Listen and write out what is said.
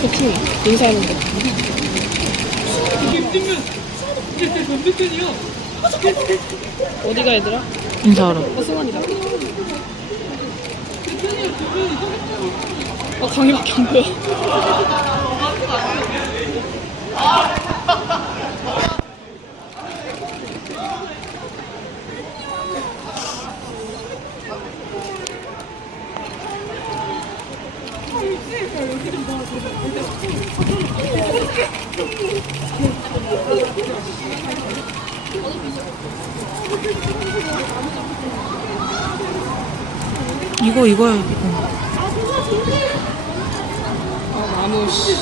소충이. 인사하는데. 어디가 얘들아? 인사하러. 어 승환이다. 어 강희밖에 안 보여 이거, 이거야, 이거. 아 나무 씨